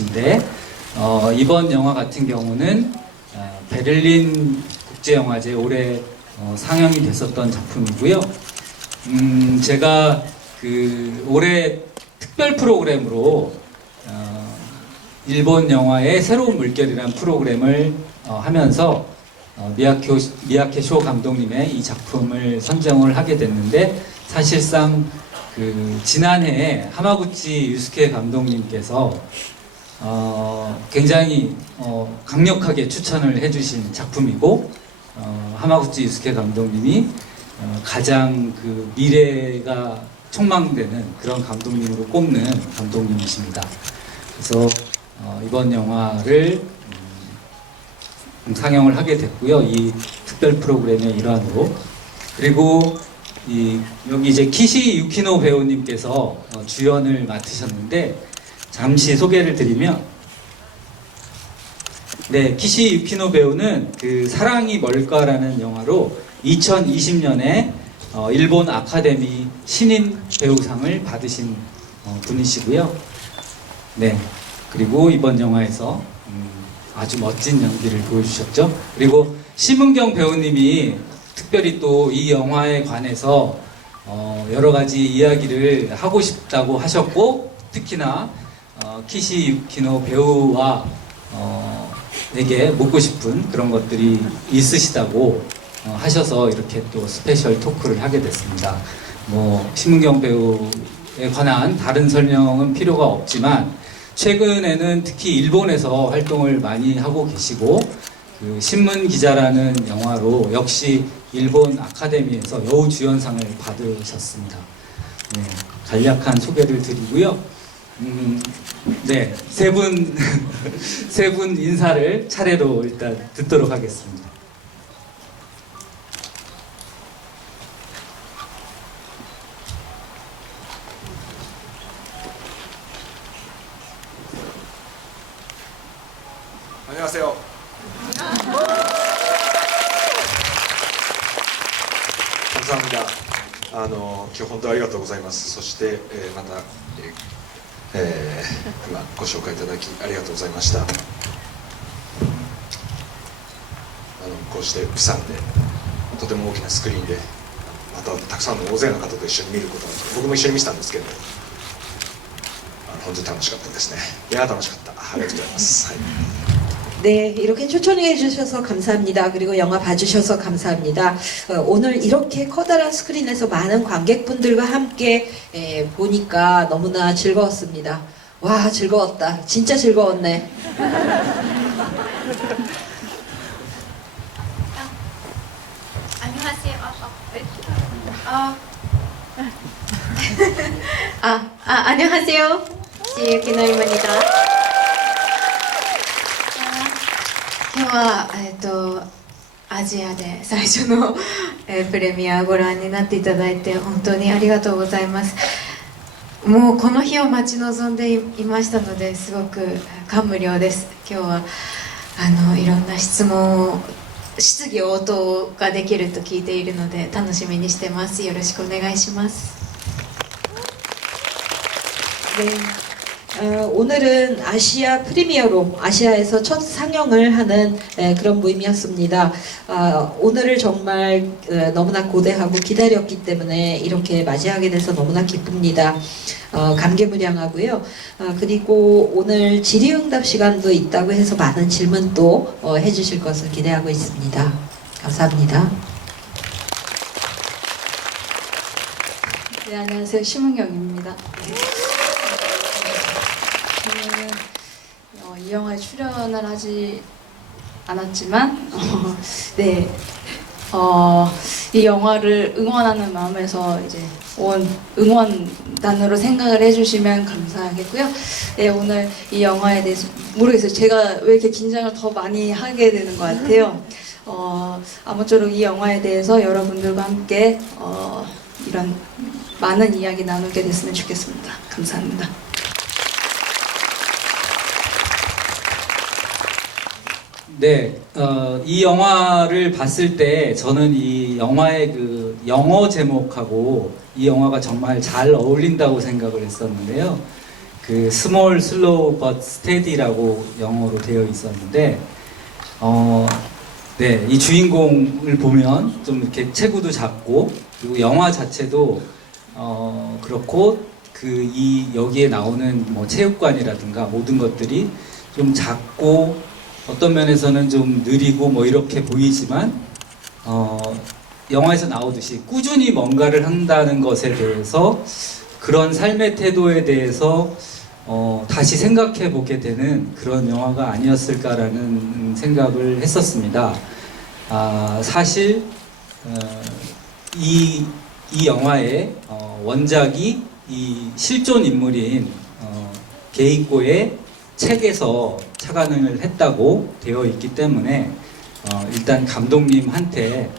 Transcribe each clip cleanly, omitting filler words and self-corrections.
인데 이번 영화 같은 경우는 베를린 국제영화제 올해 상영이 됐었던 작품이고요. 제가 그 올해 특별 프로그램으로 일본 영화의 새로운 물결이라는 프로그램을 하면서 미야케 쇼 감독님의 이 작품을 선정을 하게 됐는데, 사실상 그 지난해에 하마구치 유스케 감독님께서 굉장히 강력하게 추천을 해주신 작품이고, 하마구치 유스케 감독님이 가장 그 미래가 촉망되는 그런 감독님으로 꼽는 감독님이십니다. 그래서 이번 영화를 상영을 하게 됐고요. 이 특별 프로그램의 일환으로. 그리고 여기 이제 키시 유키노 배우님께서 주연을 맡으셨는데, 잠시 소개를 드리면, 네, 키시 유키노 배우는 그 사랑이 뭘까라는 영화로 2020년에 일본 아카데미 신인 배우상을 받으신 분이시고요. 네, 그리고 이번 영화에서 아주 멋진 연기를 보여주셨죠. 그리고 심은경 배우님이 특별히 또 이 영화에 관해서 여러 가지 이야기를 하고 싶다고 하셨고, 특히나 키시 유키노 배우와 에게 묻고 싶은 그런 것들이 있으시다고 하셔서 이렇게 또 스페셜 토크를 하게 됐습니다. 뭐 심은경 배우에 관한 다른 설명은 필요가 없지만, 최근에는 특히 일본에서 활동을 많이 하고 계시고, 그 신문 기자라는 영화로 역시 일본 아카데미에서 여우주연상을 받으셨습니다. 네, 간략한 소개를 드리고요. 네, 세 분 인사를 차례로 일단 듣도록 하겠습니다. 안녕하세요. 감사합니다. 今日本当にありがとうございます。そして、また、今ご紹介いただきありがとうございました。こうしてプサンでとても大きなスクリーンでまたたくさんの大勢の方と一緒に見ることが、僕も一緒に見てたんですけど、本当に楽しかったですね。いや楽しかった。ありがとうございます。はい。 네, 이렇게 초청해 주셔서 감사합니다. 그리고 영화 봐주셔서 감사합니다. 오늘 이렇게 커다란 스크린에서 많은 관객분들과 함께 보니까 너무나 즐거웠습니다. 와, 즐거웠다. 진짜 즐거웠네. 안녕하세요. 지유키노입니다. 今日は、アジアで最初の、プレミアをご覧になっていただいて本当にありがとうございます。もうこの日を待ち望んでいましたので、すごく感無量です。今日はいろんな質疑応答ができると聞いているので楽しみにしてます。よろしくお願いします。 네. 오늘은 아시아 프리미어로 아시아에서 첫 상영을 하는 그런 모임이었습니다. 오늘을 정말 너무나 고대하고 기다렸기 때문에 이렇게 맞이하게 돼서 너무나 기쁩니다. 감개무량하고요. 그리고 오늘 질의응답 시간도 있다고 해서 많은 질문도 해주실 것을 기대하고 있습니다. 감사합니다. 네, 안녕하세요. 심은경입니다. 저는 이 영화에 출연을 하지 않았지만 네, 이 영화를 응원하는 마음에서 이제 온 응원단으로 생각을 해주시면 감사하겠고요. 네, 오늘 이 영화에 대해서 모르겠어요. 제가 왜 이렇게 긴장을 더 많이 하게 되는 것 같아요. 아무쪼록 이 영화에 대해서 여러분들과 함께 이런 많은 이야기 나누게 됐으면 좋겠습니다. 감사합니다. 네, 이 영화를 봤을 때 저는 이 영화의 그 영어 제목하고 이 영화가 정말 잘 어울린다고 생각을 했었는데요. 그 스몰 슬로우 but 스테디라고 영어로 되어 있었는데 네, 이 주인공을 보면 좀 이렇게 체구도 작고 그리고 영화 자체도 그렇고 여기에 나오는 뭐 체육관이라든가 모든 것들이 좀 작고 어떤 면에서는 좀 느리고 뭐 이렇게 보이지만 영화에서 나오듯이 꾸준히 뭔가를 한다는 것에 대해서 그런 삶의 태도에 대해서 다시 생각해 보게 되는 그런 영화가 아니었을까라는 생각을 했었습니다. 사실 이 영화의 원작이 이 실존 인물인 게이코의 책에서 착안을 했다고 되어 있기 때문에 일단 감독님한테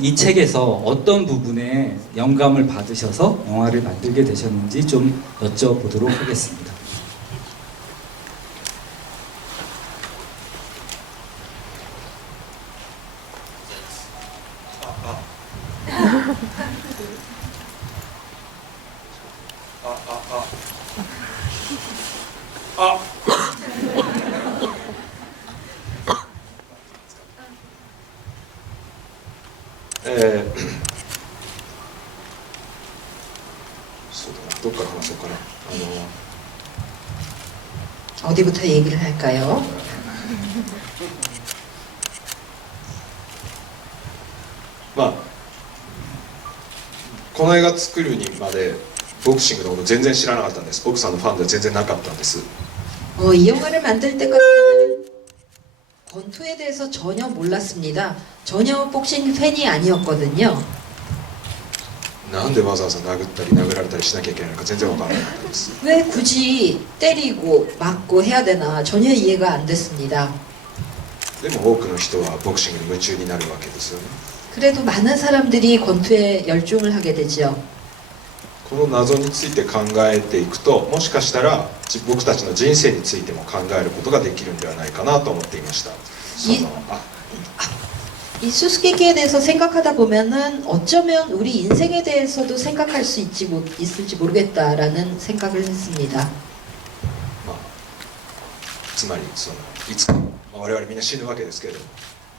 이 책에서 어떤 부분에 영감을 받으셔서 영화를 만들게 되셨는지 좀 여쭤보도록 하겠습니다.そうだな、どっから話そうかな。 어디부터 얘기를 할까요? まあこの映画作るにまでボクシングのこと全然知らなかったんです。ボクサーのファンでは全然なかったんです。 이 영화를 만들 때까지는 권투에 대해서 전혀 몰랐습니다. 전혀 복싱 팬이 아니었거든요. なんでわざわざ殴ったり殴られたりしなきゃいけないのか全然わからなかったです。 왜 굳이 때리고 맞고 해야 되나 전혀 이해가 안 됐습니다. でも多くの人はボクシングに夢中になるわけですよね。 그래도 많은 사람들이 권투에 열중을 하게 되죠. この謎について考えていくと、もしかしたら僕たちの人生についても考えることができるんではないかなと思っていました。 이 수수께끼에 대해서 생각하다 보면은 어쩌면 우리 인생에 대해서도 생각할 수 있을지 모르겠다라는 생각을 했습니다. つまりいつか我々みんな死ぬわけですけれども、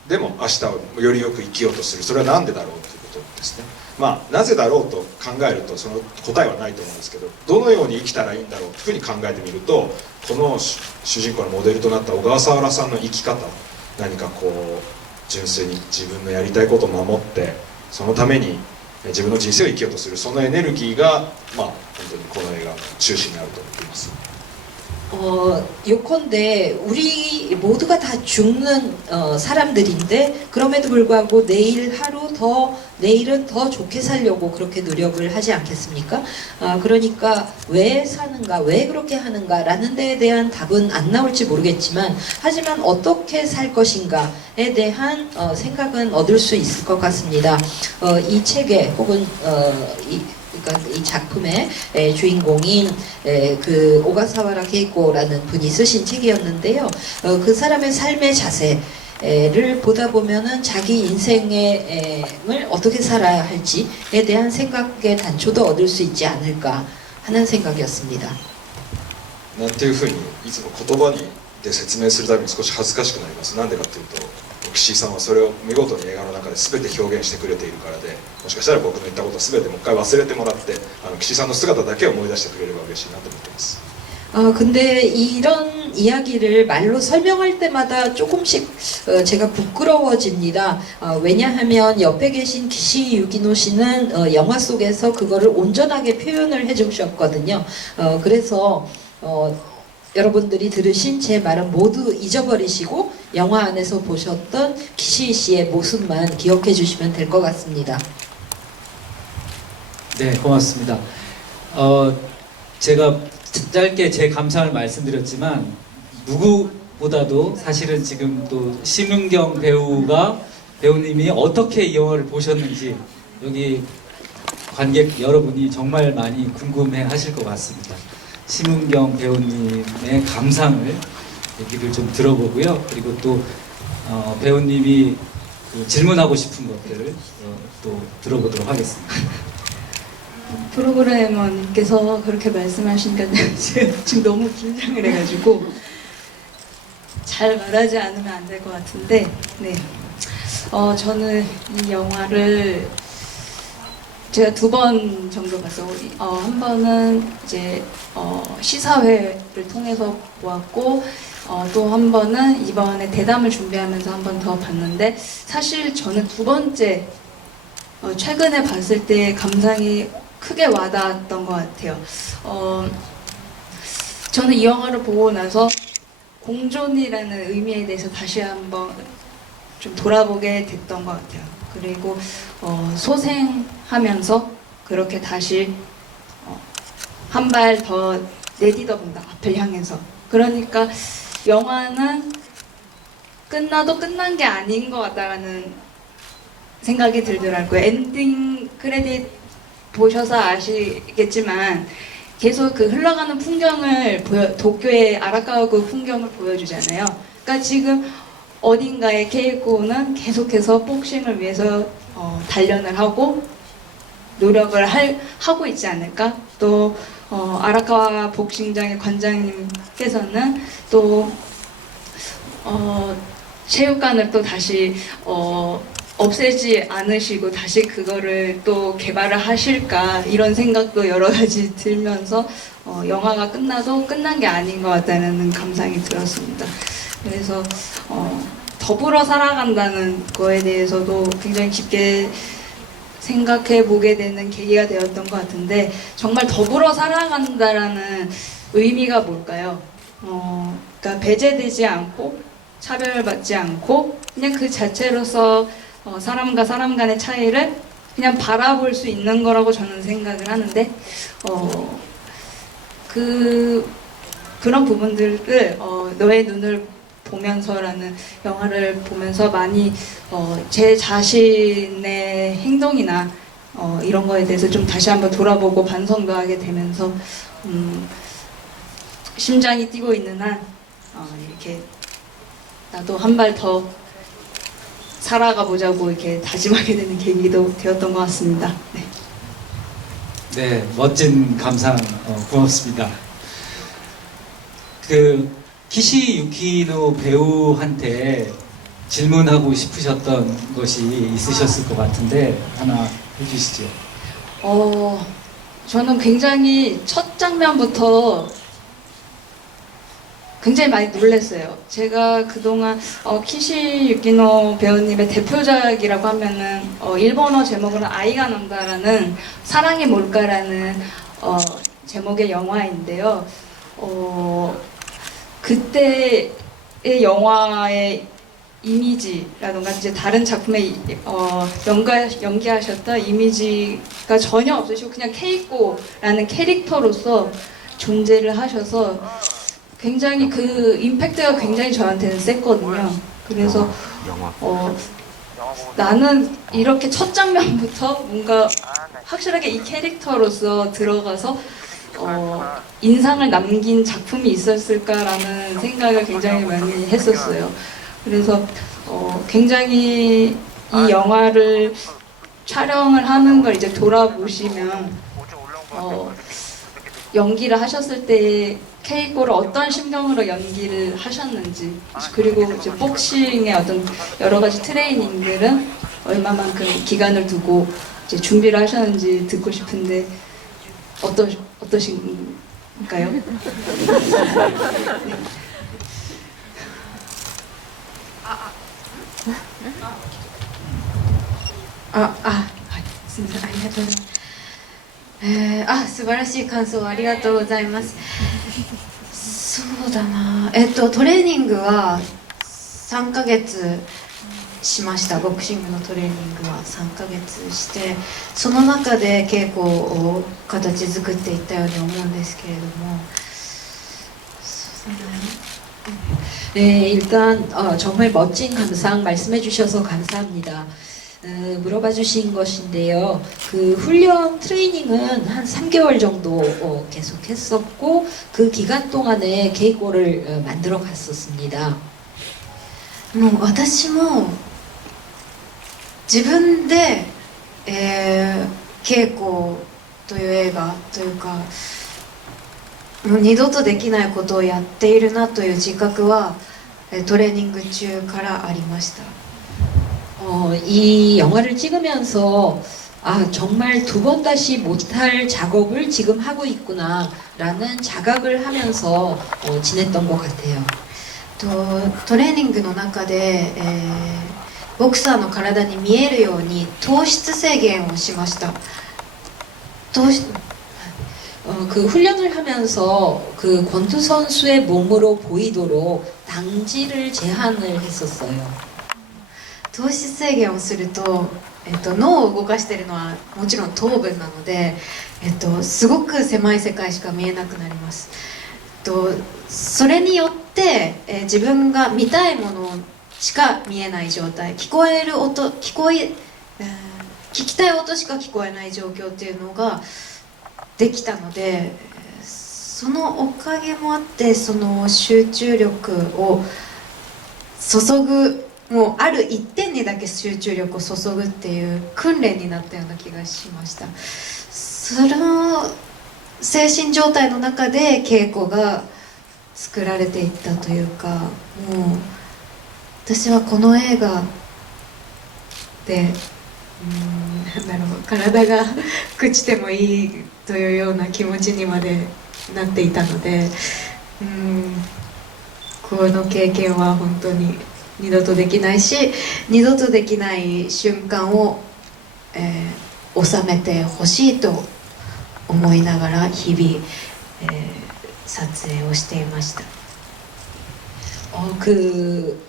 でも明日をよりよく生きようとする、それは何でだろうということですね。なぜだろうと考えるとその答えはないと思うんですけど、どのように生きたらいいんだろうというふうに考えてみると、この主人公のモデルとなった小笠原さんの生き方、何かこう純粋に自分のやりたいことを守って、そのために自分の人生を生きようとする、そのエネルギーが本当にこの映画の中心にあると思っています。 요컨대 우리 모두가 다 죽는 사람들인데 그럼에도 불구하고 내일은 더 좋게 살려고 그렇게 노력을 하지 않겠습니까? 그러니까 왜 사는가, 왜 그렇게 하는가라는 데에 대한 답은 안 나올지 모르겠지만 하지만 어떻게 살 것인가에 대한 생각은 얻을 수 있을 것 같습니다. 이 책에 혹은 그러니까 이 작품의 주인공인 그 오가사와라 게이코라는 분이 쓰신 책이었는데요. 그 사람의 삶의 자세를 보다 보면은 자기 인생을 어떻게 살아야 할지에 대한 생각의 단초도 얻을 수 있지 않을까 하는 생각이었습니다. なんていうふうにいつも言葉で説明するたびに少し恥ずかしくなります。なんでかっていうと、岸井さんはそれを見事に映画の中で全て表現してくれているからで、もしかしたら僕の言ったことを全てもう一回忘れてもらって、岸井さんの姿だけを思い出してくれれば嬉しいなと思っています。 근데 이런 이야기를 말로 설명할 때마다 조금씩 제가 부끄러워집니다. 왜냐하면 옆에 계신 기시 유기노 씨는 영화 속에서 그거를 온전하게 표현을 해주셨거든요. 그래서 여러분들이 들으신 제 말은 모두 잊어버리시고 영화 안에서 보셨던 기시 씨의 모습만 기억해 주시면 될 것 같습니다. 네, 고맙습니다. 제가 짧게 제 감상을 말씀드렸지만 누구보다도 사실은 지금 또 심은경 배우님이 어떻게 이 영화를 보셨는지 여기 관객 여러분이 정말 많이 궁금해 하실 것 같습니다. 심은경 배우님의 감상을 얘기를 좀 들어보고요. 그리고 또 배우님이 그 질문하고 싶은 것들을 또 들어보도록 하겠습니다. 프로그래머님께서 그렇게 말씀하시니까 제가 지금 너무 긴장을 해가지고 잘 말하지 않으면 안 될 것 같은데, 네. 저는 이 영화를 제가 2번 정도 봤어요. 한 번은 이제 시사회를 통해서 보았고, 또 한 번은 이번에 대담을 준비하면서 한 번 더 봤는데, 사실 저는 2번째 최근에 봤을 때 감상이 크게 와닿았던 것 같아요. 저는 이 영화를 보고 나서 공존이라는 의미에 대해서 다시 한번 좀 돌아보게 됐던 것 같아요. 그리고 소생하면서 그렇게 다시 한 발 더 내딛어본다, 앞을 향해서. 그러니까 영화는 끝나도 끝난 게 아닌 것 같다라는 생각이 들더라고요. 엔딩 크레딧 보셔서 아시겠지만 계속 그 흘러가는 풍경을 도쿄의 아라카와구 풍경을 보여주잖아요. 그러니까 지금 어딘가에 케이코는 계속해서 복싱을 위해서 단련을 하고 노력을 하고 있지 않을까? 또 아라카와 복싱장의 관장님께서는 또 체육관을 또 다시 없애지 않으시고 다시 그거를 또 개발을 하실까, 이런 생각도 여러 가지 들면서 영화가 끝나도 끝난 게 아닌 것 같다는 감상이 들었습니다. 그래서 더불어 살아간다는 거에 대해서도 굉장히 깊게 생각해 보게 되는 계기가 되었던 것 같은데, 정말 더불어 살아간다라는 의미가 뭘까요? 그러니까 배제되지 않고 차별받지 않고 그냥 그 자체로서 사람과 사람 간의 차이를 그냥 바라볼 수 있는 거라고 저는 생각을 하는데, 그런 부분들을 너의 눈을 보면서라는 영화를 보면서 많이 제 자신의 행동이나 이런 거에 대해서 좀 다시 한번 돌아보고 반성도 하게 되면서 심장이 뛰고 있는 한 이렇게 나도 한 발 더 살아가 보자고 이렇게 다짐하게 되는 계기도 되었던 것 같습니다. 네. 네, 멋진 감상 고맙습니다. 키시 유키노 배우한테 질문하고 싶으셨던 것이 있으셨을 것 같은데 하나 해주시죠. 저는 굉장히 첫 장면부터 굉장히 많이 놀랐어요. 제가 그동안 키시 유키노 배우님의 대표작이라고 하면은 일본어 제목으로는 아이가 난다라는 사랑이 뭘까라는 제목의 영화인데요. 그때의 영화의 이미지라던가 이제 다른 작품에 연기하셨던 이미지가 전혀 없으시고 그냥 케이코라는 캐릭터로서 존재를 하셔서 굉장히 그 임팩트가 굉장히 저한테는 셌거든요. 그래서 나는 이렇게 첫 장면부터 뭔가 확실하게 이 캐릭터로서 들어가서 인상을 남긴 작품이 있었을까라는 생각을 굉장히 많이 했었어요. 그래서 굉장히 이 영화를 촬영을 하는 걸 이제 돌아보시면 연기를 하셨을 때 케이코를 어떤 심경으로 연기를 하셨는지, 그리고 이제 복싱의 어떤 여러 가지 트레이닝들은 얼마만큼 기간을 두고 이제 준비를 하셨는지 듣고 싶은데 어떠신가요? 네. すみません、ありがとうございます。素晴らしい感想ありがとうございます。そうだな、トレーニングは3ヶ月しました。ボクシングのトレーニングは3ヶ月して、その中で稽古を形作っていったように思うんですけれども、そうだね。 네, 일단 정말 멋진 감상 말씀해 주셔서 감사합니다. 물어봐 주신 것인데요. 그 훈련 트레이닝은 한 3개월 정도 계속했었고 그 기간 동안에 케이코를 만들어 갔었습니다. もう私も自分で、稽古という映画というか、もう二度とできないことをやっているなという自覚はトレーニング中からありました。 이 영화를 찍으면서 아 정말 두 번 다시 못할 작업을 지금 하고 있구나라는 자각을 하면서 지냈던 것 같아요. トレーニングの中で、ボクサーの体に見えるように糖質制限をしました。糖質 그 훈련을 하면서 그 권투 선수의 몸으로 보이도록 당질을 제한을 했었어요. 糖質制限をすると、脳を動かしているのはもちろん糖分なので、すごく狭い世界しか見えなくなります。それによって、自分が見たいものしか見えない状態、聞きたい音しか聞こえない状況っていうのができたので、そのおかげもあってその集中力を注ぐ、もうある一点にだけ集中力を注ぐっていう訓練になったような気がしました。その精神状態の中で稽古が作られていったというか、もう私はこの映画でなんだろう、体が朽ちてもいいというような気持ちにまでなっていたので、この経験は本当に二度とできないし、二度とできない瞬間を、収めてほしいと思いながら日々、撮影をしていました。 그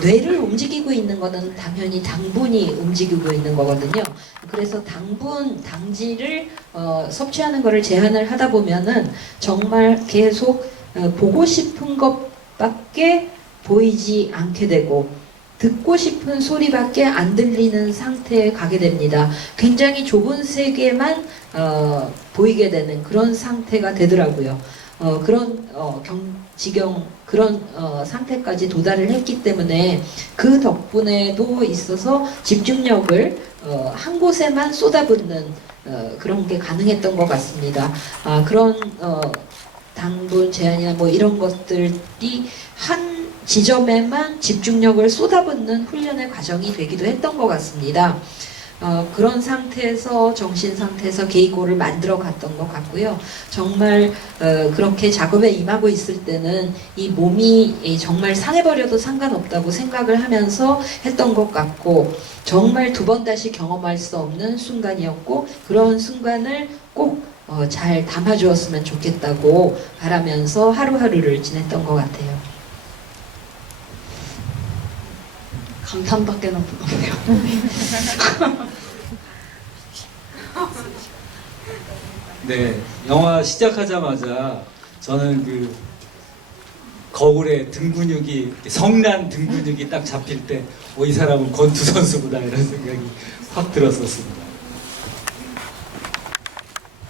뇌를 움직이고 있는 거는 당연히 당분이 움직이고 있는 거거든요. 그래서 당질을 섭취하는 거를 제한을 하다 보면은 정말 계속 보고 싶은 것밖에 보이지 않게 되고 듣고 싶은 소리밖에 안 들리는 상태에 가게 됩니다. 굉장히 좁은 세계만 보이게 되는 그런 상태가 되더라고요. 그런 그런 상태까지 도달을 했기 때문에 그 덕분에도 있어서 집중력을 한 곳에만 쏟아붓는 그런 게 가능했던 것 같습니다. 그런 당분 제한이나 뭐 이런 것들이 한 지점에만 집중력을 쏟아붓는 훈련의 과정이 되기도 했던 것 같습니다. 그런 상태에서 정신 상태에서 게이고를 만들어 갔던 것 같고요. 정말 그렇게 작업에 임하고 있을 때는 이 몸이 정말 상해버려도 상관없다고 생각을 하면서 했던 것 같고, 정말 두 번 다시 경험할 수 없는 순간이었고, 그런 순간을 꼭 잘 담아주었으면 좋겠다고 바라면서 하루하루를 지냈던 것 같아요. 감탄밖에 없네요. 네, 영화 시작하자마자 저는 그 거울에 등 근육이, 성난 등 근육이 딱 잡힐 때, 이 사람은 권투 선수구나 이런 생각이 확 들었었습니다.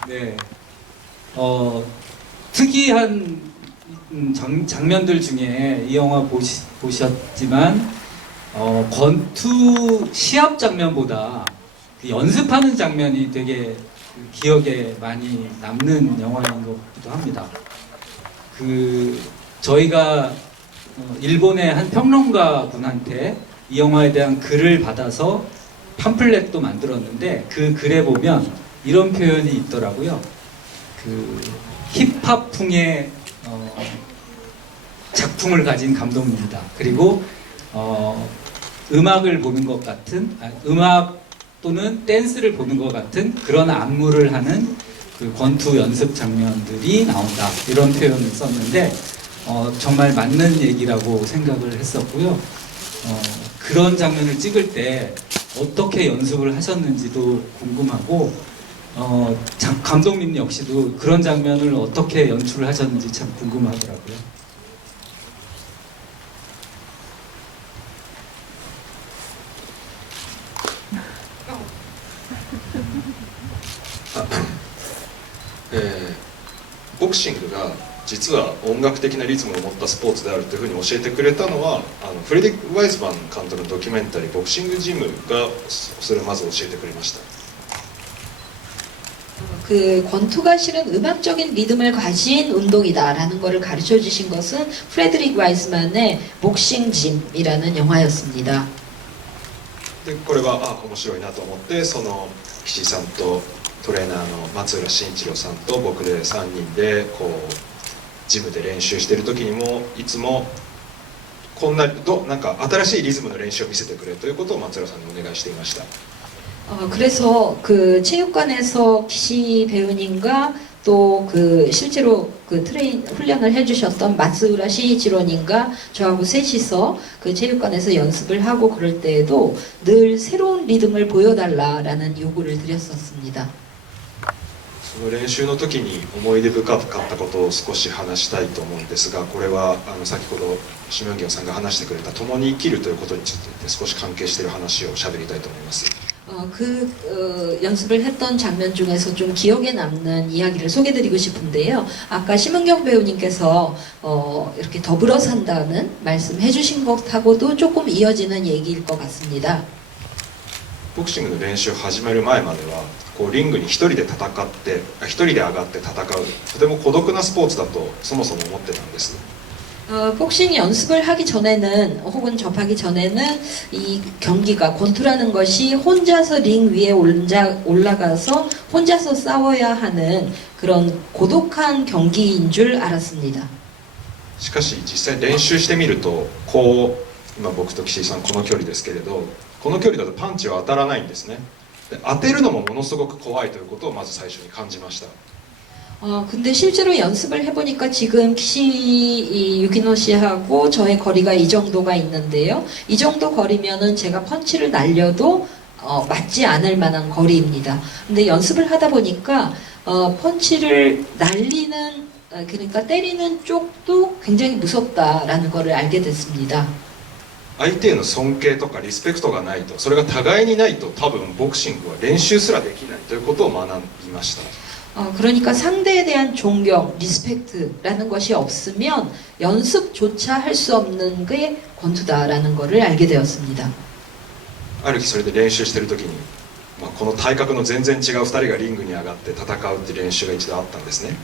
네, 특이한 장면들 중에 이 영화 보셨지만 권투 시합 장면보다 그 연습하는 장면이 되게 기억에 많이 남는 영화인 것 같기도 합니다. 저희가 일본의 한 평론가 분한테 이 영화에 대한 글을 받아서 팜플렛도 만들었는데, 그 글에 보면 이런 표현이 있더라고요. 힙합풍의 작품을 가진 감독입니다. 그리고 음악을 보는 것 같은, 음악 또는 댄스를 보는 것 같은 그런 안무를 하는 그 권투 연습 장면들이 나온다, 이런 표현을 썼는데 정말 맞는 얘기라고 생각을 했었고요. 그런 장면을 찍을 때 어떻게 연습을 하셨는지도 궁금하고, 감독님 역시도 그런 장면을 어떻게 연출을 하셨는지 참 궁금하더라고요. 実は音楽的なリズムを持ったスポーツであるというふうに教えてくれたのはフレデリック・ワイズマン監督のドキュメンタリー「ボクシングジム」がそれをまず教えてくれました。 그 권투가 실은 음악적인 리듬을 가진 운동이다라는 것을 가르쳐 주신 것은 프레드릭 와이스만의 복싱 짐이라는 영화였습니다. でこれは面白いなと思ってその岸井さんとトレーナーの松浦慎一郎さんと僕で3人でこうジムで練習している時にもいつもこんななんか新しいリズムの練習を見せてくれということを松浦さんにお願いしていました。 그래서 그 체육관에서 기시 배우님과 또 그 실제로 그 훈련을 해주셨던 마츠우라 시이치로님과 저하고 셋이서 그 체육관에서 연습을 하고 그럴 때에도 늘 새로운 리듬을 보여달라라는 요구를 드렸었습니다. その練習の時に思い出深かったことを少し話したいと思うんですが、これは先ほどシムヨンギョンさんが話してくれた共に生きるということについて少し関係している話を喋りたいと思います。 연습을 했던 장면 중에서 좀 기억에 남는 이야기를 소개드리고 싶은데요. 아까 심은경 배우님께서 이렇게 더불어 산다는 말씀해 주신 것하고도 조금 이어지는 얘기일 것 같습니다. ボクシングの練習を始める前まではこうリングに一人で戦って一人で上がって戦うとても孤独なスポーツだとそもそも思ってたんです。 복싱 연습을 하기 전에는 혹은 접하기 전에는 이 경기가 권투라는 것이 혼자서 링 위에 올라가서 혼자서 싸워야 하는 그런 고독한 경기인 줄 알았습니다. しかし実際練習してみるとこう今僕と岸井さんこの距離ですけれどこの距離だとパンチは当たらないんですね。で当てるのもものすごく怖いということをまず最初に感じました。 근데 실제로 연습을 해보니까 지금 키시 유키노 씨하고 저의 거리가 이 정도가 있는데요. 이 정도 거리면은 제가 펀치를 날려도 맞지 않을 만한 거리입니다. 근데 연습을 하다 보니까 펀치를 날리는 그러니까 때리는 쪽도 굉장히 무섭다라는 것을 알게 됐습니다. 相手への尊敬とかリスペクトがないとそれが互いにないと多分ボクシングは練習すらできないということを学びました。 그러니까 상대에 대한 존경, 리스펙트라는 것이 없으면 연습조차 할 수 없는 게 권투다라는 것을 알게 되었습니다. ある日それで練習している時に、この体格の全然違う2人がリングに上がって戦うっていう練習が一度あったんですね。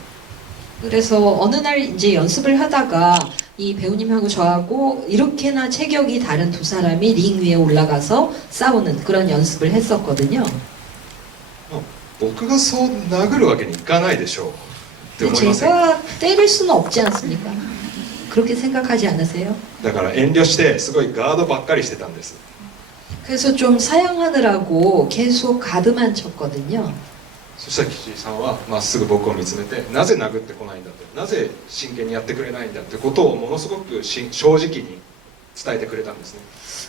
그래서 어느 날 이제 연습을 하다가 이 배우님하고 저하고 이렇게나 체격이 다른 두 사람이 링 위에 올라가서 싸우는 그런 연습을 했었거든요. 僕がそう殴るわけにいかないでしょうって思いません？ 제가 때릴 수는 없지 않습니까? 그렇게 생각하지 않으세요? だから遠慮してすごいガードばっかりしてたんです。 그래서 좀 사양하느라고 계속 가드만 쳤거든요. そしたら岸井さんはまっすぐ僕を見つめてなぜ殴ってこないんだとなぜ真剣にやってくれないんだってことをものすごく正直に伝えてくれたんですね。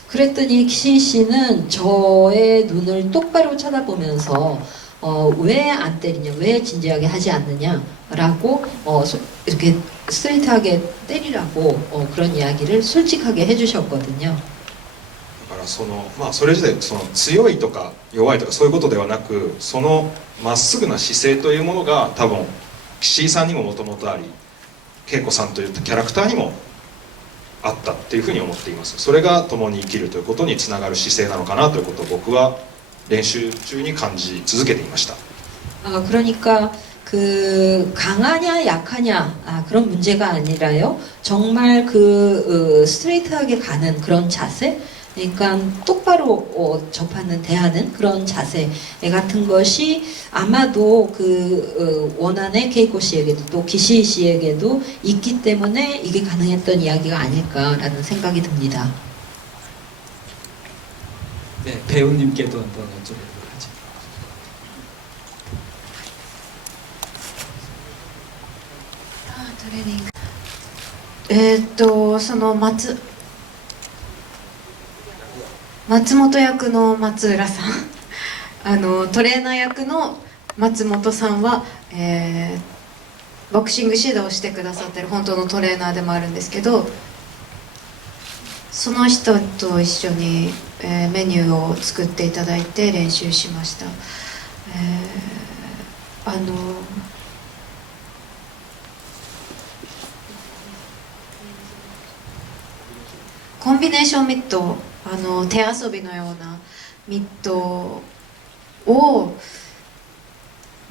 그랬더니 키신 씨는 저의 눈을 똑바로 쳐다보면서 왜 안 때리냐, 왜 진지하게 하지 않느냐라고 이렇게 스트레이트하게 때리라고 그런 이야기를 솔직하게 해주셨거든요. だからそれ自体強いとか弱いとかそういうことではなくそのまっすぐな姿勢というものが多分岸井さんにももともとあり恵子さんというキャラクターにもあったっていうふうに思っています。それが共に生きるということにつながる姿勢なのかなということを僕は練習中に感じ続けていました。 그러니까 그 강하냐 약하냐 그런 문제가 아니라요. 정말 그 스트레이트하게 가는 그런 자세, 그러니까 똑바로 접하는 대하는 그런 자세 같은 것이 아마도 그 원안의 케이코 씨에게도 또 기시 씨에게도 있기 때문에 이게 가능했던 이야기가 아닐까라는 생각이 듭니다. 네, 배우님께도 한번 여쭤보도록 하죠. トレーニングその松本役の松浦さんトレーナー役の松本さんは、ボクシング指導してくださってる本当のトレーナーでもあるんですけどその人と一緒に、メニューを作っていただいて練習しました、ンビネーションミット、手遊びのようなミット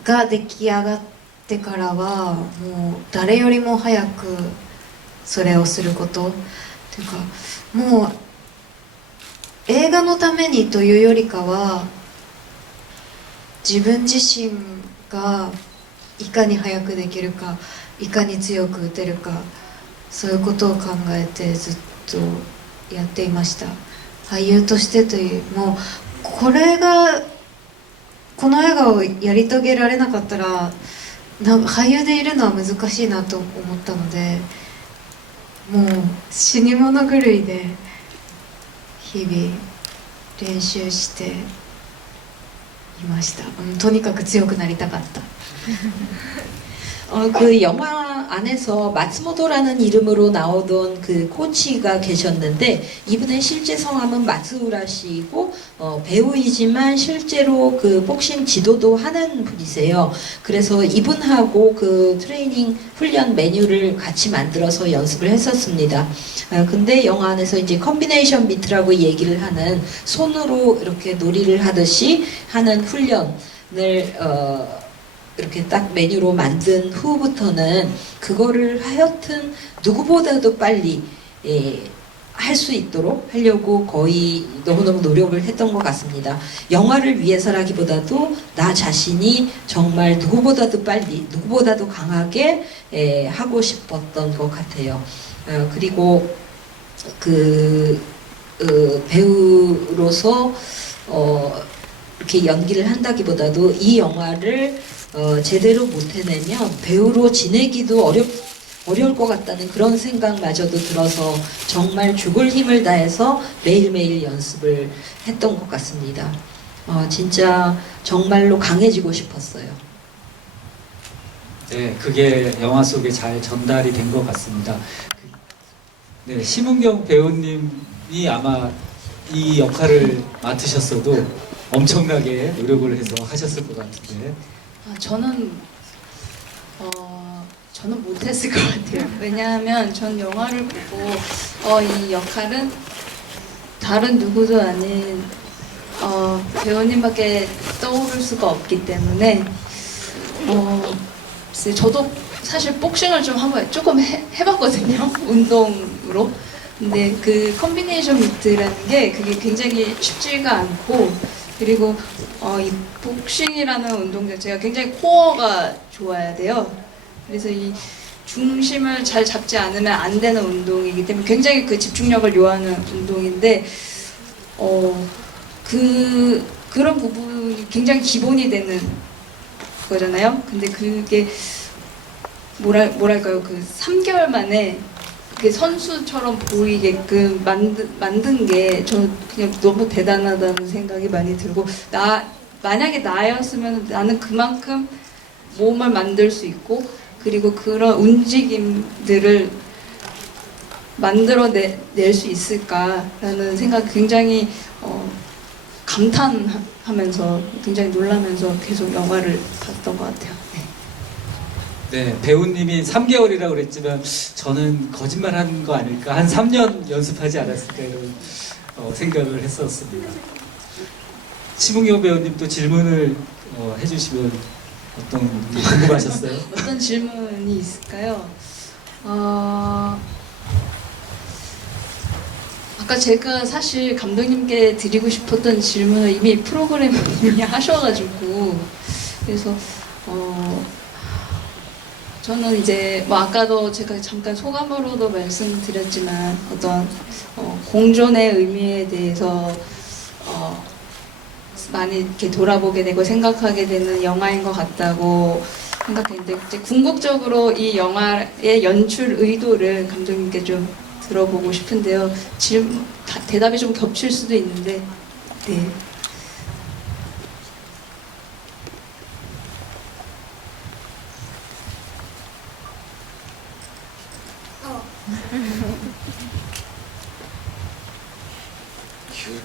が出来上がってからはもう誰よりも早くそれをすることっていうか、もう映画のためにというよりかは自分自身がいかに早くできるか、いかに強く打てるか、そういうことを考えてずっとやっていました。俳優としてという、もうこの映画をやり遂げられなかったら俳優でいるのは難しいなと思ったので、もう死に物狂いで日々練習していました。とにかく強くなりたかった。 그 영화 안에서 마츠모토라는 이름으로 나오던 그 코치가 계셨는데 이분의 실제 성함은 마츠우라 씨이고 배우이지만 실제로 그 복싱 지도도 하는 분이세요. 그래서 이분하고 그 트레이닝 훈련 메뉴를 같이 만들어서 연습을 했었습니다. 근데 영화 안에서 이제 컨비네이션 미트라고 얘기를 하는 손으로 이렇게 놀이를 하듯이 하는 훈련을 이렇게 딱 메뉴로 만든 후부터는 그거를 하여튼 누구보다도 빨리 할 수 있도록 하려고 거의 너무너무 노력을 했던 것 같습니다. 영화를 위해서라기보다도 나 자신이 정말 누구보다도 빨리, 누구보다도 강하게 하고 싶었던 것 같아요. 그리고 배우로서 이렇게 연기를 한다기보다도 이 영화를 제대로 못 해내면 배우로 지내기도 어려울 것 같다는 그런 생각마저도 들어서 정말 죽을 힘을 다해서 매일매일 연습을 했던 것 같습니다. 진짜 정말로 강해지고 싶었어요. 네, 그게 영화 속에 잘 전달이 된 것 같습니다. 네, 심은경 배우님이 아마 이 역할을 맡으셨어도 엄청나게 노력을 해서 하셨을 것 같은데. 저는 못했을 것 같아요. 왜냐하면 전 영화를 보고 이 역할은 다른 누구도 아닌 배우님밖에 떠오를 수가 없기 때문에 글쎄, 저도 사실 복싱을 좀 한번 조금 해봤거든요. 운동으로. 근데 그 컨비네이션 미트라는 게 그게 굉장히 쉽지가 않고, 그리고 이 복싱이라는 운동 자체가 굉장히 코어가 좋아야 돼요. 그래서 이 중심을 잘 잡지 않으면 안 되는 운동이기 때문에 굉장히 그 집중력을 요하는 운동인데 그런 부분이 굉장히 기본이 되는 거잖아요. 근데 그게 뭐랄까요, 그 3개월 만에 그게 선수처럼 보이게끔 만든 게 저 그냥 너무 대단하다는 생각이 많이 들고, 만약에 나였으면 나는 그만큼 몸을 만들 수 있고, 그리고 그런 움직임들을 만들어낼 수 있을까라는 생각, 굉장히 감탄하면서 굉장히 놀라면서 계속 영화를 봤던 것 같아요. 네, 배우님이 3개월이라고 그랬지만 저는 거짓말한 거 아닐까, 한 3년 연습하지 않았을까 이런 생각을 했었습니다. 심은경 배우님도 질문을 해주시면 어떤 게 궁금하셨어요? 어떤 질문이 있을까요? 아까 제가 사실 감독님께 드리고 싶었던 질문을 이미 프로그래머님이 하셔가지고, 그래서 저는 이제 뭐 아까도 제가 잠깐 소감으로도 말씀드렸지만 어떤 공존의 의미에 대해서 많이 이렇게 돌아보게 되고 생각하게 되는 영화인 것 같다고 생각했는데, 이제 궁극적으로 이 영화의 연출 의도를 감독님께 좀 들어보고 싶은데요. 대답이 좀 겹칠 수도 있는데, 네.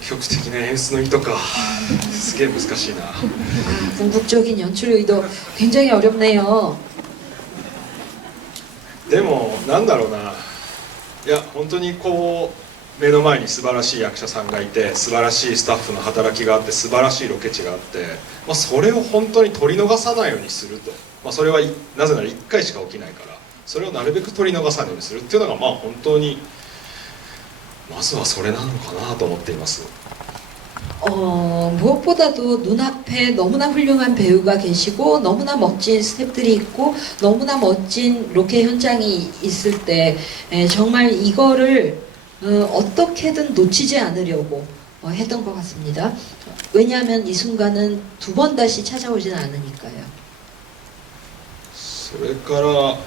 究極的な演出の意図か。すげえ難しいな。 궁극적인 연출 의도 굉장히 어렵네요. でもなんだろうな、いや本当にこう目の前に素晴らしい役者さんがいて素晴らしいスタッフの働きがあって素晴らしいロケ地があって、それを本当に取り逃さないようにすると、それはなぜなら1回しか起きないからそれをなるべく取り逃さないようにするっていうのが本当にまずはそれなのかなと思っています。무엇보다도 눈앞에 너무나 훌륭한 배우가 계시고 너무나 멋진 스태프들이 있고 너무나 멋진 로케 현장이 있을 때 정말 이거를 어떻게든 놓치지 않으려고 했던 것 같습니다. 왜냐하면 이 순간은 두 번 다시 찾아오지는 않으니까요. それから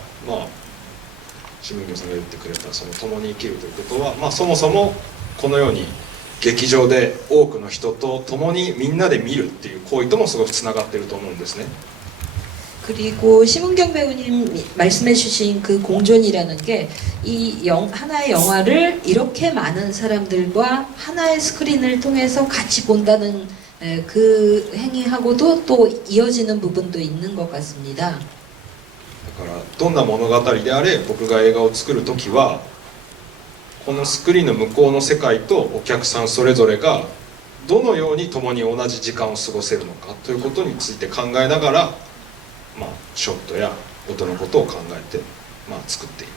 新聞業さんが言ってくれたその共に生きるということは、そもそもこのように劇場で多くの人と共にみんなで見るっていう行為ともすごくつながってると思うんですね。 그리고 심은경 배우님 말씀해주신 그 공존이라는 게 이 하나의 영화를 이렇게 많은 사람들과 하나의 스크린을 통해서 같이 본다는 그 행위하고도 또 이어지는 부분도 있는 것 같습니다. だからどんな物語であれ僕が映画を作る時はこのスクリーンの向こうの世界とお客さんそれぞれがどのように共に同じ時間を過ごせるのかということについて考えながら、ショットや音のことを考えて、作っている。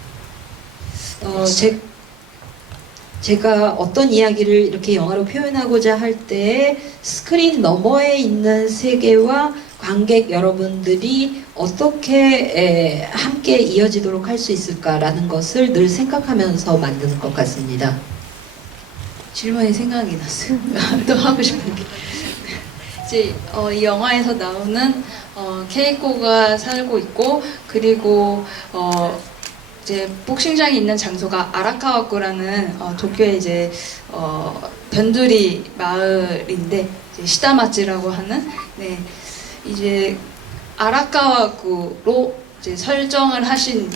제가 어떤 이야기를 이렇게 영화로 표현하고자 할 때 스크린 너머에 있는 세계와 관객 여러분들이 어떻게 함께 이어지도록 할 수 있을까라는 것을 늘 생각하면서 만드는 것 같습니다. 질문이 생각이 났어요. 또 하고 싶은 게 이제 이 영화에서 나오는 케이코가 살고 있고 그리고 이제 복싱장이 있는 장소가 아라카와쿠라는 도쿄의 이제 변두리 마을인데 이제 시다마치라고 하는 이제 아라카와쿠로 이제 설정을 하신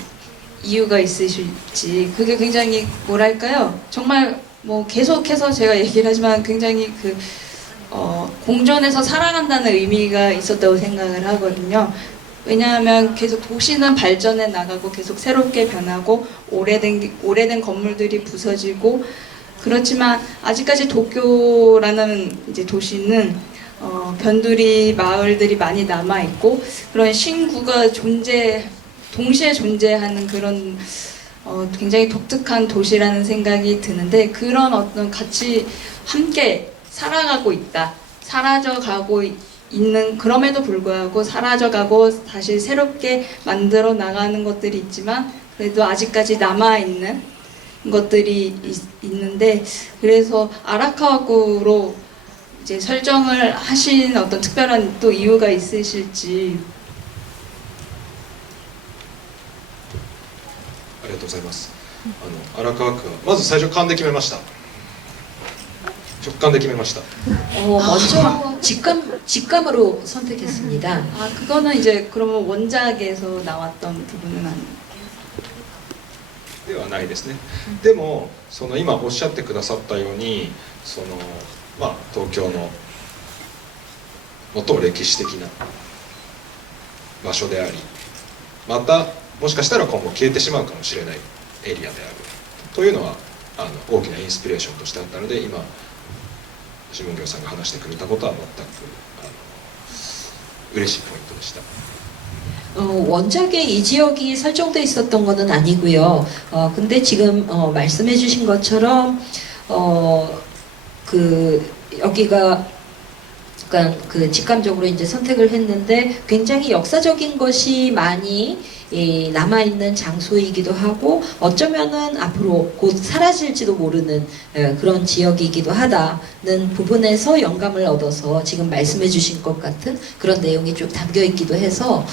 이유가 있으실지 그게 굉장히 뭐랄까요 정말 계속해서 제가 얘기를 하지만 굉장히 공존에서 살아간다는 의미가 있었다고 생각을 하거든요. 왜냐하면 계속 도시는 발전해 나가고 계속 새롭게 변하고 오래된 건물들이 부서지고 그렇지만 아직까지 도쿄라는 이제 도시는 변두리 마을들이 많이 남아 있고 그런 신구가 동시에 존재하는 그런 굉장히 독특한 도시라는 생각이 드는데 그런 어떤 같이 함께 살아가고 있다, 사라져가고 있는 그럼에도 불구하고 사라져가고 다시 새롭게 만들어 나가는 것들이 있지만 그래도 아직까지 남아있는 것들이 있는데 그래서 아라카와쿠로 이제 설정을 하신 어떤 특별한 또 이유가 있으실지 ありがとうございます。荒川区はまず最初勘で決めました。直感で決めました。 먼저 직감으로 선택했습니다. 그거는 이제 그러면 원작에서 나왔던 부분은 아니에요. ではないですね。でも今おっしゃってくださったように東京の最も歴史的な場所でありまたもしかしたら今後消えてしまうかもしれないエリアであるというのは大きなインスピレーションとしてあったので今新聞業さんが話してくれたことは全く嬉しいポイントでした。 원작에 이 지역이 설정돼 있었던 것은 아니고요. 근데 지금 말씀해주신 것처럼 여기가 약간 직감적으로 이제 선택을 했는데 굉장히 역사적인 것이 많이 남아있는 장소이기도 하고 어쩌면은 앞으로 곧 사라질지도 모르는 그런 지역이기도 하다는 부분에서 영감을 얻어서 지금 말씀해주신 것 같은 그런 내용이 쭉 담겨있기도 해서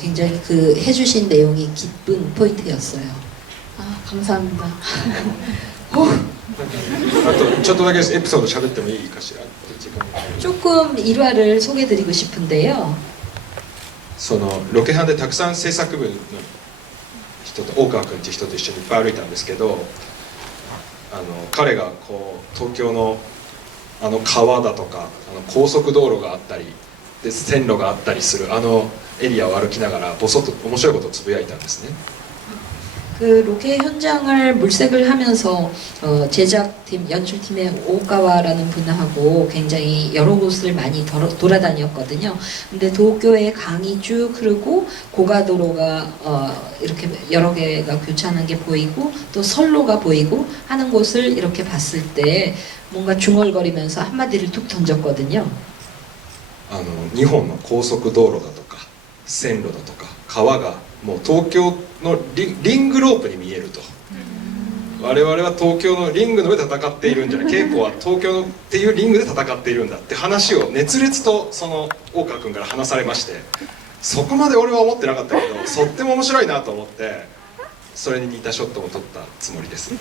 굉장히 해주신 내용이 기쁜 포인트였어요. 감사합니다. あとちょっとだけエピソード喋ってもいいかしら。 조금 일화를 소개드리고 싶은데요. ロケハンでたくさん制作部の人と大川君っていう人と一緒にいっぱい歩いたんですけど彼が東京の川だとか高速道路があったりで線路があったりするエリアを歩きながらボソッと面白いことをつぶやいたんですね。그 로케 현장을 물색을 하면서 제작팀, 연출팀의 오가와라는 분하고 굉장히 여러 곳을 많이 돌아다녔거든요. 근데 도쿄의 강이 쭉 흐르고 고가도로가 이렇게 여러 개가 교차하는 게 보이고 또 선로가 보이고 하는 곳을 이렇게 봤을 때 뭔가 중얼거리면서 한마디를 툭 던졌거든요. 日本の高速道路だとか線路だとか川がもう東京のリングロープに見えると、我々は東京のリングの上で戦っているんじゃない、稽古は東京のっていうリングで戦っているんだって話を熱烈とその大川君から話されまして、そこまで俺は思ってなかったけどとっても面白いなと思ってそれに似たショットも撮ったつもりです。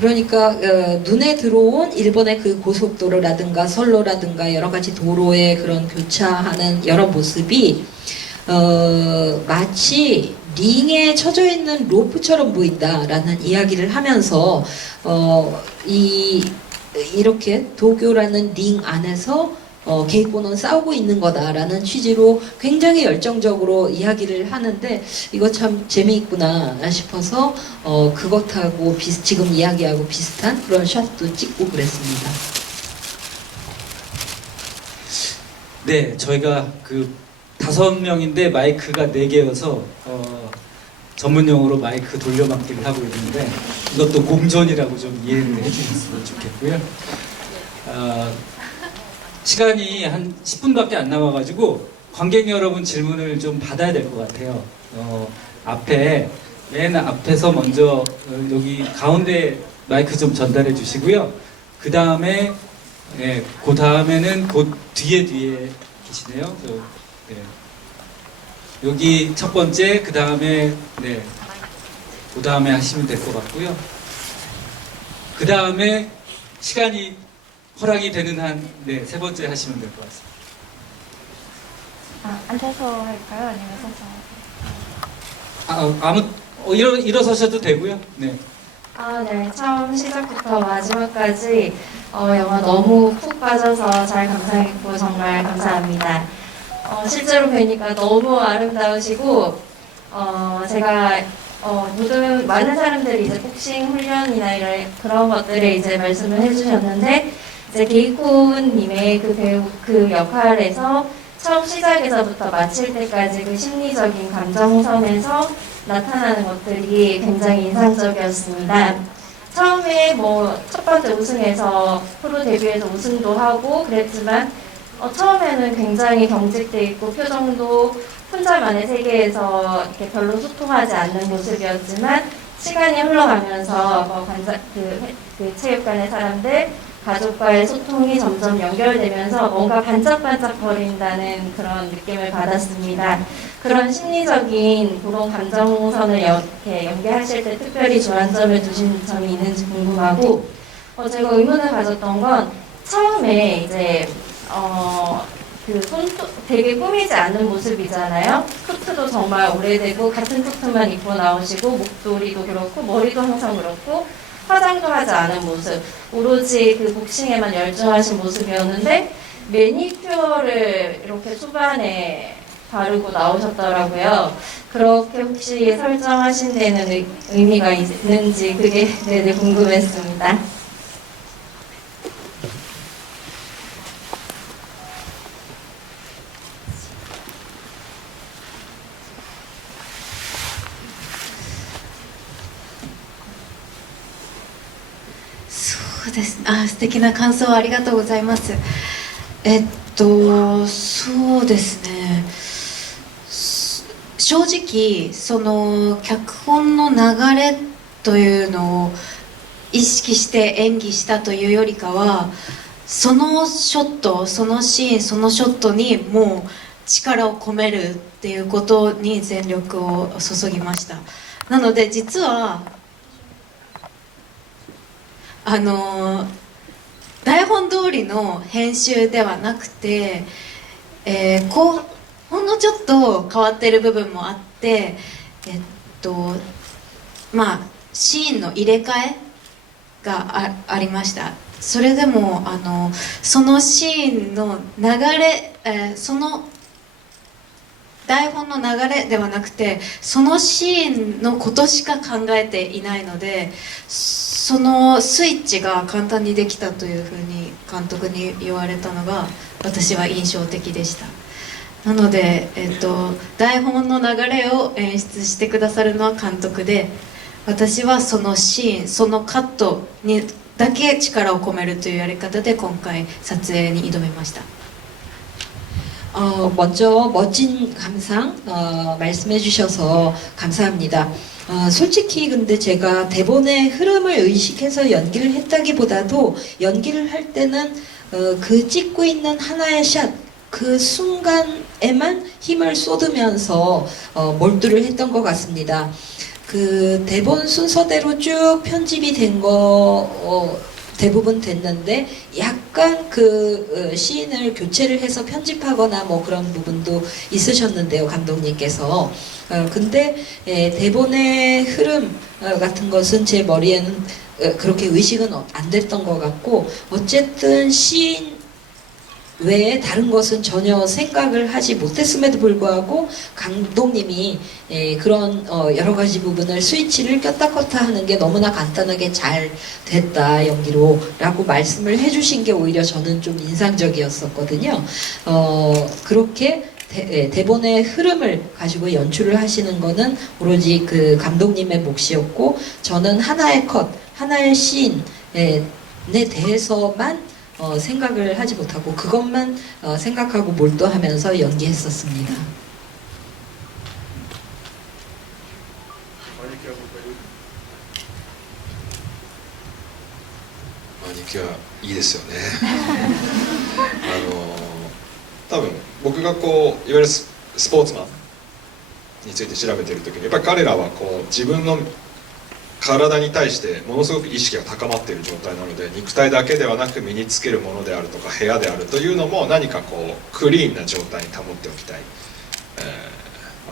그러니까 눈에 들어온 일본의 그 고속도로라든가 선로라든가 여러 가지 도로의 그런 교차하는 여러 모습이 마치 링에 쳐져 있는 로프처럼 보인다라는 이야기를 하면서 이렇게 도쿄라는 링 안에서 게이코는 싸우고 있는 거다라는 취지로 굉장히 열정적으로 이야기를 하는데 이거 참 재미있구나 싶어서 그것하고 지금 이야기하고 비슷한 그런 샷도 찍고 그랬습니다. 네, 저희가 그 5명인데 마이크가 4개여서 전문 용어로 마이크 돌려막기를 하고 있는데 이것도 공존이라고 좀 이해를 해주셨으면 좋겠고요. 시간이 한 10분밖에 안 남아가지고 관객 여러분 질문을 좀 받아야 될 것 같아요. 맨 앞에서 먼저 여기 가운데 마이크 좀 전달해 주시고요. 그 다음에 그 다음에는 그 뒤에 계시네요. 여기 첫 번째, 그 다음에 그 다음에 하시면 될 것 같고요. 그 다음에 시간이 허락이 되는 한 세 번째 하시면 될 것 같습니다. 앉아서 할까요? 아니면 서서? 일어서셔도 되고요. 네. 네. 처음 시작부터 마지막까지 영화 너무 푹 빠져서 잘 감상했고 정말 감사합니다. 실제로 뵈니까 너무 아름다우시고 제가 많은 사람들이 이제 복싱 훈련이나 이런 그런 것들을 이제 말씀을 해주셨는데 이제 게이코님의 그 역할에서 처음 시작에서부터 마칠 때까지 그 심리적인 감정선에서 나타나는 것들이 굉장히 인상적이었습니다. 처음에 첫 번째 우승에서 프로 데뷔해서 우승도 하고 그랬지만 처음에는 굉장히 경직돼 있고 표정도 혼자만의 세계에서 이렇게 별로 소통하지 않는 모습이었지만 시간이 흘러가면서 그 체육관의 사람들 가족과의 소통이 점점 연결되면서 뭔가 반짝반짝거린다는 그런 느낌을 받았습니다. 그런 심리적인 그런 감정선을 이렇게 연기하실 때 특별히 주안점을 두신 점이 있는지 궁금하고 제가 의문을 가졌던 건 처음에 이제 그 손톱 되게 꾸미지 않는 모습이잖아요. 투트도 정말 오래되고 같은 투트만 입고 나오시고 목도리도 그렇고 머리도 항상 그렇고 화장도 하지 않은 모습, 오로지 그 복싱에만 열중하신 모습이었는데 매니큐어를 이렇게 초반에 바르고 나오셨더라고요. 그렇게 혹시 설정하신 데는 의미가 있는지 그게 궁금했습니다. 아, 素敵な感想ありがとうございます。そうですね。正直その脚本の流れというのを意識して演技したというよりかは、そのショット、そのシーン、そのショットにもう力を込めるっていうことに全力を注ぎました。なので実は台本通りの編集ではなくて、ほんのちょっと変わってる部分もあって、シーンの入れ替えがありました。それでもそのシーンの流れ、その台本の流れではなくてそのシーンのことしか考えていないので、そのスイッチが簡単にできたというふうに監督に言われたのが私は印象的でした。なので、台本の流れを演出してくださるのは監督で、私はそのシーン、そのカットにだけ力を込めるというやり方で今回撮影に挑みました。 먼저 멋진 감상 말씀해 주셔서 감사합니다. 솔직히 근데 제가 대본의 흐름을 의식해서 연기를 했다기보다도 연기를 할 때는 그 찍고 있는 하나의 샷, 그 순간에만 힘을 쏟으면서 몰두를 했던 것 같습니다. 그 대본 순서대로 쭉 편집이 된 거 대부분 됐는데 약간 그 시인을 교체를 해서 편집하거나 뭐 그런 부분도 있으셨는데요, 감독님께서. 근데 대본의 흐름 같은 것은 제 머리에는 그렇게 의식은 안 됐던 것 같고, 어쨌든 시인 외에 다른 것은 전혀 생각을 하지 못했음에도 불구하고 감독님이 그런 여러 가지 부분을 스위치를 꼈다 껐다 하는 게 너무나 간단하게 잘 됐다 연기로 라고 말씀을 해주신 게 오히려 저는 좀 인상적이었었거든요. 그렇게 대본의 흐름을 가지고 연출을 하시는 거는 오로지 그 감독님의 몫이었고, 저는 하나의 컷, 하나의 씬에 대해서만 생각을 하지 못하고 그것만 생각하고 몰두하면서 연기했었습니다. 마니큐어 いいですよね。多分僕がこういわゆるスポーツマンについて調べている時にやっぱり彼らはこう自分の体に対してものすごく意識が高まっている状態なので、肉体だけではなく身につけるものであるとか部屋であるというのも何かこうクリーンな状態に保っておきたい、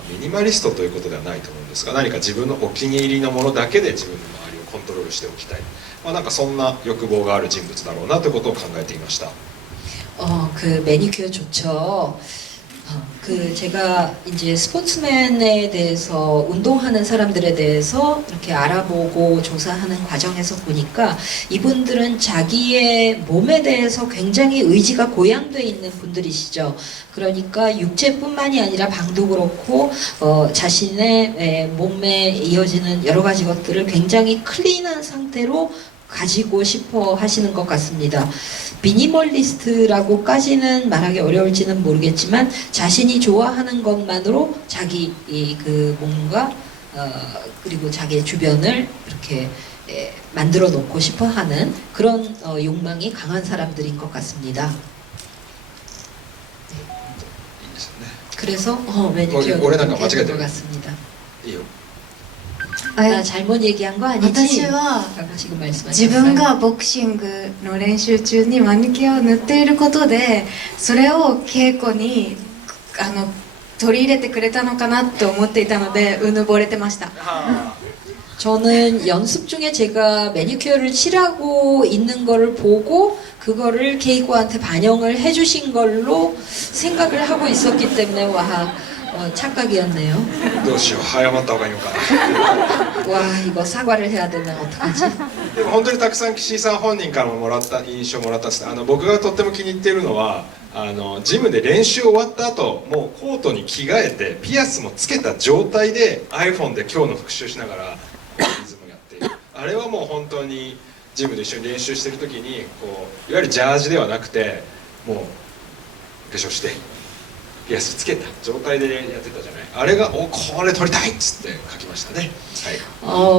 ミニマリストということではないと思うんですが、何か自分のお気に入りのものだけで自分の周りをコントロールしておきたい、なんかそんな欲望がある人物だろうなということを考えていました。그 매니큐어 좋죠. 그 제가 이제 스포츠맨에 대해서 운동하는 사람들에 대해서 이렇게 알아보고 조사하는 과정에서 보니까 이분들은 자기의 몸에 대해서 굉장히 의지가 고양돼 있는 분들이시죠. 그러니까 육체뿐만이 아니라 방도 그렇고 자신의 몸에 이어지는 여러 가지 것들을 굉장히 클린한 상태로 가지고 싶어 하시는 것 같습니다. 미니멀리스트라고까지는 말하기 어려울지는 모르겠지만 자신이 좋아하는 것만으로 자기 그 몸과 그리고 자기의 주변을 이렇게 만들어 놓고 싶어 하는 그런 욕망이 강한 사람들인 것 같습니다. 그래서 매니큐어가 되는 것 같습니다. いいよ。 나 잘못 얘기한 거 아니지? 私は 라고 지금 말씀하셨어요. 自分がボクシングの練習中にマニキュアを塗っていることで、それを稽古に取り入れてくれたのかなって思っていたのでうぬぼれてました。 저는 연습 중에 제가 매니큐어를 칠하고 있는 거를 보고 그거를 케이코한테 반영을 해주신 걸로 생각을 하고 있었기 때문에 와 착각이었네요. どうしよう、謝った方がいいのかな。 와 이거 사과를 해야 되나 어떡하지? でも本当にたくさん岸井さん本人からももらった印象をもらったんですけど、僕がとっても気に入っているのはジムで練習終わった後もうコートに着替えてピアスもつけた状態で iPhone で今日の復習しながらリズムやっている。あれはもう本当にジムで一緒に練習してる時にこういわゆるジャージではなくてもう化粧してピアスつけた状態でやってたじゃない。あれがこれ撮りたいっつって書きましたね。は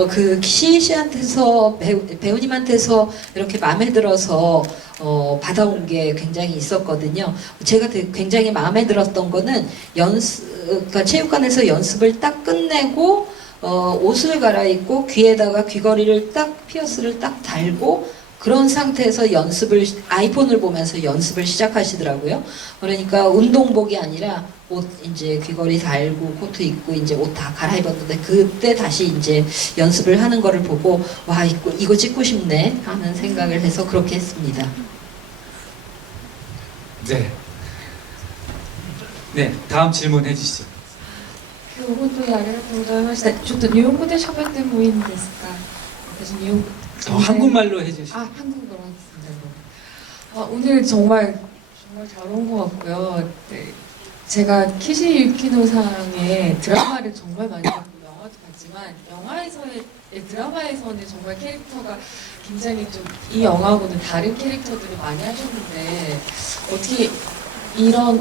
い。 그 키시 씨한테서 배우님한테서 이렇게 마음에 들어서 받아온 게 굉장히 있었거든요. 제가 굉장히 마음에 들었던 거는 그러니까 체육관에서 연습을 딱 끝내고 옷을 갈아입고 귀에다가 귀걸이를 딱 피어스를 딱 달고 그런 상태에서 아이폰을 보면서 연습을 시작하시더라고요. 그러니까 운동복이 아니라 옷 이제 귀걸이 달고 코트 입고 이제 옷 다 갈아입었는데 그때 다시 이제 연습을 하는 거를 보고 와 이거 찍고 싶네 하는 생각을 해서 그렇게 했습니다. 네. 네, 다음 질문 해주시죠. 今日本当にありがとうございました。ちょっと日本語で喋ってもいいんですか？私日本語. 한국말로 해주시죠. 아, 한국어로 하겠습니다. 오늘 정말 잘 온 것 같고요. 네, 제가 키시 유키노상의 드라마를 정말 많이 봤고 영화도 봤지만 드라마에서는 정말 캐릭터가 굉장히 좀 이 영화하고는 다른 캐릭터들을 많이 하셨는데 어떻게 이런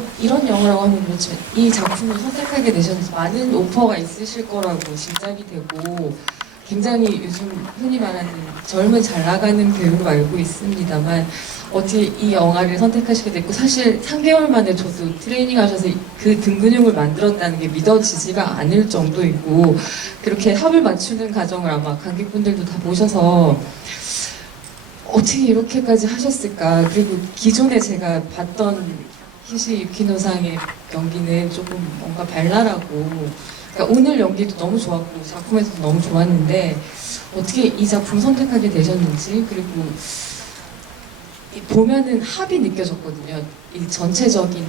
영화라고 하면 그렇지만 이 작품을 선택하게 되셨는지 많은 오퍼가 있으실 거라고 짐작이 되고 굉장히 요즘 흔히 말하는 젊은 잘 나가는 배우로 알고 있습니다만 어떻게 이 영화를 선택하시게 됐고 사실 3개월 만에 저도 트레이닝 하셔서 그 등 근육을 만들었다는 게 믿어지지가 않을 정도이고 그렇게 합을 맞추는 과정을 아마 관객분들도 다 보셔서 어떻게 이렇게까지 하셨을까. 그리고 기존에 제가 봤던 키시 유키노상의 연기는 조금 뭔가 발랄하고 그러니까 오늘 연기도 너무 좋았고 작품에서도 너무 좋았는데 어떻게 이 작품 선택하게 되셨는지 그리고 보면은 합이 느껴졌거든요. 이 전체적인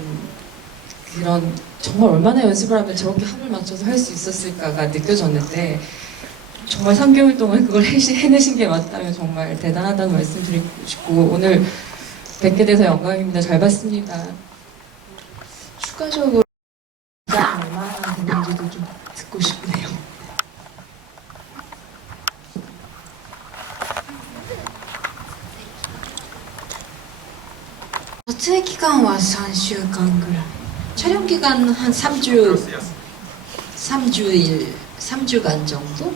그런 정말 얼마나 연습을 하면 저렇게 합을 맞춰서 할 수 있었을까가 느껴졌는데 정말 3개월 동안 그걸 해내신 게 맞다면 정말 대단하다는 말씀 드리고 싶고 오늘 뵙게 돼서 영광입니다. 잘 봤습니다. 추가적으로 얼마나 됐는지도 좀 듣고 싶네요. 撮影期間は3週間ぐらい 촬영 기간 한 3주간 정도?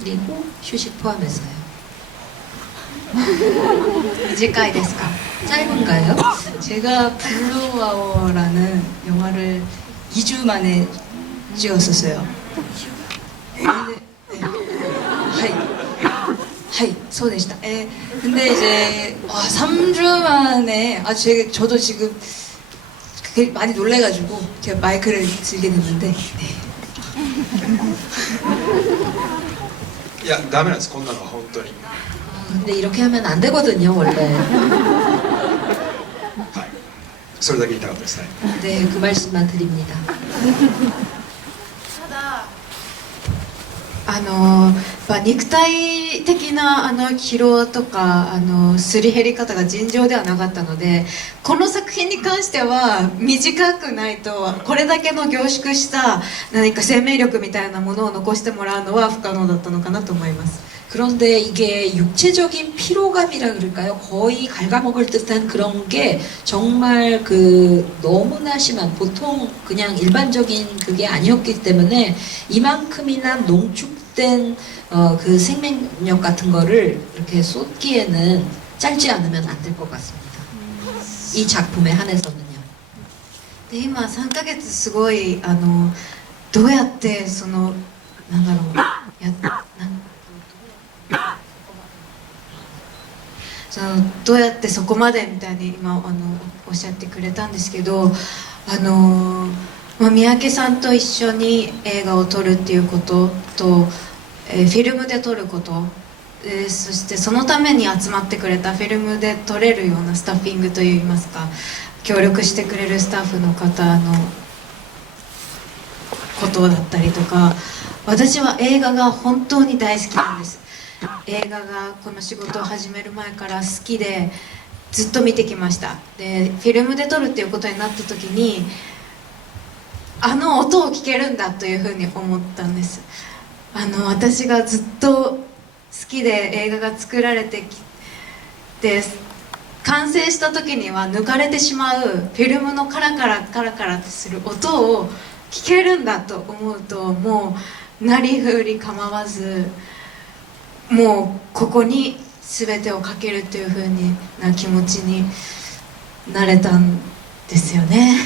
그리고 휴식 포함해서요. 短いですか 짧은가요? 제가 블루아워라는 영화를 2주 만에 찍었었어요. 근데, 네. 하이, そうでした. 근데 이제 3주 만에 저도 지금 그게 많이 놀래가지고 제가 마이크를 들게 됐는데 네. いやダメなんですこんなのは本当に 근데 이렇게 하면 안 되거든요, 원래. はいそれだけ言いたかったですね 네, 그 말씀만 드립니다. 肉体的な疲労とかすり減り方が尋常ではなかったのでこの作品に関しては短くないとこれだけの凝縮した何か生命力みたいなものを残してもらうのは不可能だったのかなと思います 그런데 이게 육체적인 피로감이라 그럴까요? 거의 갉아먹을 듯한 그런 게 정말 너무나 심한 보통 그냥 일반적인 그게 아니었기 때문에 이만큼이나 농축된 그 생명력 같은 거를 이렇게 쏟기에는 짧지 않으면 안 될 것 같습니다. 이 작품에 한해서는요. で今3ヶ月すごいどうやってなんだろうどうやってそこまでみたいに今おっしゃってくれたんですけど三宅さんと一緒に映画を撮るっていうことと、フィルムで撮ることそしてそのために集まってくれたフィルムで撮れるようなスタッフィングといいますか協力してくれるスタッフの方のことだったりとか私は映画が本当に大好きなんです映画がこの仕事を始める前から好きでずっと見てきましたでフィルムで撮るっていうことになった時に音を聞けるんだというふうに思ったんです私がずっと好きで映画が作られてきて完成した時には抜かれてしまうフィルムのカラカラカラカラってする音を聞けるんだと思うともうなりふり構わずもうここに全てをかけるというふうな気持ちになれたんですよね